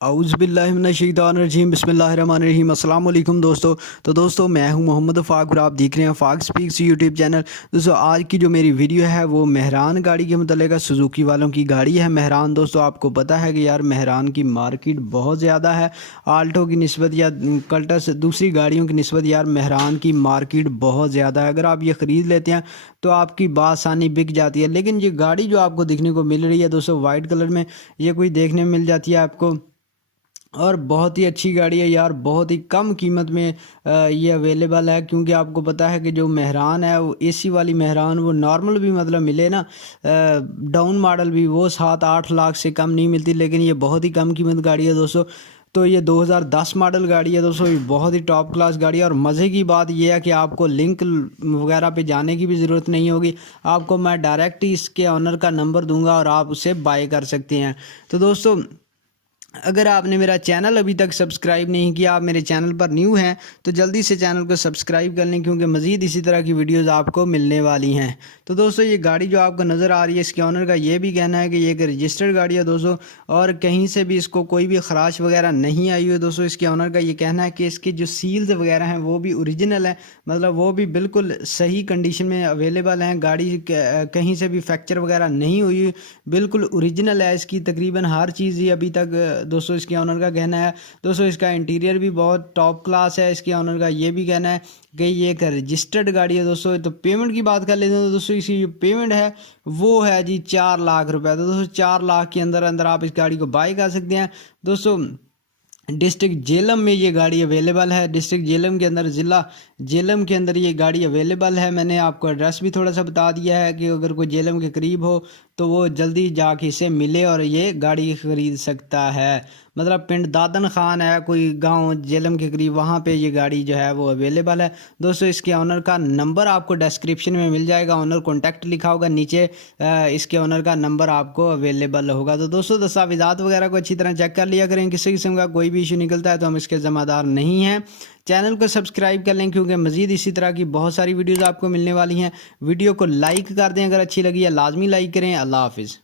औज़ुबिल्लाहिमिनश्शैतानिर्रजीम बिस्मिल्लाहिर्रहमानिर्रहीम अस्सलाम वालेकुम दोस्तों। तो दोस्तों मैं हूं मोहम्मद फ़ाक और आप देख रहे हैं फ़ाक स्पीक्स यूट्यूब चैनल। दोस्तों आज की जो मेरी वीडियो है वो मेहरान गाड़ी के मतलब है। सुजुकी वालों की गाड़ी है मेहरान। दोस्तों आपको पता है कि यार मेहरान की मार्केट बहुत ज़्यादा है। आल्टो की निस्बत या कल्टस दूसरी गाड़ियों की निस्बत यार मेहरान की मार्केट बहुत ज़्यादा है। अगर आप ये ख़रीद लेते हैं तो आपकी बासानी बिक जाती है। लेकिन ये गाड़ी जो आपको देखने को मिल रही है दोस्तों वाइट कलर में, ये कोई देखने में मिल जाती है आपको और बहुत ही अच्छी गाड़ी है यार। बहुत ही कम कीमत में ये अवेलेबल है, क्योंकि आपको पता है कि जो मेहरान है वो एसी वाली मेहरान वो नॉर्मल भी मतलब मिले ना, डाउन मॉडल भी वो 7-8 लाख से कम नहीं मिलती। लेकिन ये बहुत ही कम कीमत गाड़ी है दोस्तों। तो ये 2010 मॉडल गाड़ी है दोस्तों। ये बहुत ही टॉप क्लास गाड़ी है और मज़े की बात ये है कि आपको लिंक वगैरह पे जाने की भी ज़रूरत नहीं होगी। आपको मैं डायरेक्ट ही इसके ऑनर का नंबर दूंगा और आप उसे बाय कर सकते हैं। तो दोस्तों अगर आपने मेरा चैनल अभी तक सब्सक्राइब नहीं किया, आप मेरे चैनल पर न्यू हैं तो जल्दी से चैनल को सब्सक्राइब कर लें, क्योंकि मज़ीद इसी तरह की वीडियोस आपको मिलने वाली हैं। तो दोस्तों ये गाड़ी जो आपको नज़र आ रही है इसके ऑनर का ये भी कहना है कि ये एक रजिस्टर्ड गाड़ी है दोस्तों, और कहीं से भी इसको कोई भी खराश वगैरह नहीं आई हुई है दोस्तों। इसके ऑनर का ये कहना है कि इसकी जो सील्स वगैरह हैं वो भी ओरिजिनल है, मतलब वो भी बिल्कुल सही कंडीशन में अवेलेबल हैं। गाड़ी कहीं से भी फ्रैक्चर वगैरह नहीं हुई, बिल्कुल ओरिजिनल है। इसकी तकरीबन हर चीज़ ही अभी तक दोस्तों इसके ऑनर का कहना है। दोस्तों इसका इंटीरियर भी बहुत टॉप क्लास है। इसके ऑनर का ये भी कहना है कि ये एक रजिस्टर्ड गाड़ी है दोस्तों। तो पेमेंट की बात कर लेते हैं तो दोस्तों इसकी जो पेमेंट है वो है जी 4 लाख रुपए। तो दोस्तों 4 लाख के अंदर अंदर आप इस गाड़ी को बाय कर सकते हैं दोस्तों। डिस्ट्रिक्ट जेलम में ये गाड़ी अवेलेबल है। डिस्ट्रिक्ट जेलम के अंदर, ज़िला जेलम के अंदर ये गाड़ी अवेलेबल है। मैंने आपको एड्रेस भी थोड़ा सा बता दिया है कि अगर कोई जेलम के करीब हो तो वो जल्दी जाके इसे मिले और ये गाड़ी ख़रीद सकता है। मतलब पिंड दादन खान है कोई गांव जेलम के करीब, वहाँ पे ये गाड़ी जो है वो अवेलेबल है दोस्तों। इसके ऑनर का नंबर आपको डिस्क्रिप्शन में मिल जाएगा, ऑनर कॉन्टैक्ट लिखा होगा नीचे, इसके ऑनर का नंबर आपको अवेलेबल होगा। तो दोस्तों दस्तावेज़ात वगैरह को अच्छी तरह चेक कर लिया करें, किसी किस्म का कोई भी इशू निकलता है तो हम इसके ज़िम्मेदार नहीं हैं। चैनल को सब्सक्राइब कर लें, क्योंकि मज़ीद इसी तरह की बहुत सारी वीडियोज़ आपको मिलने वाली हैं। वीडियो को लाइक कर दें अगर अच्छी लगी है, लाजमी लाइक करें। अल्लाह हाफिज़।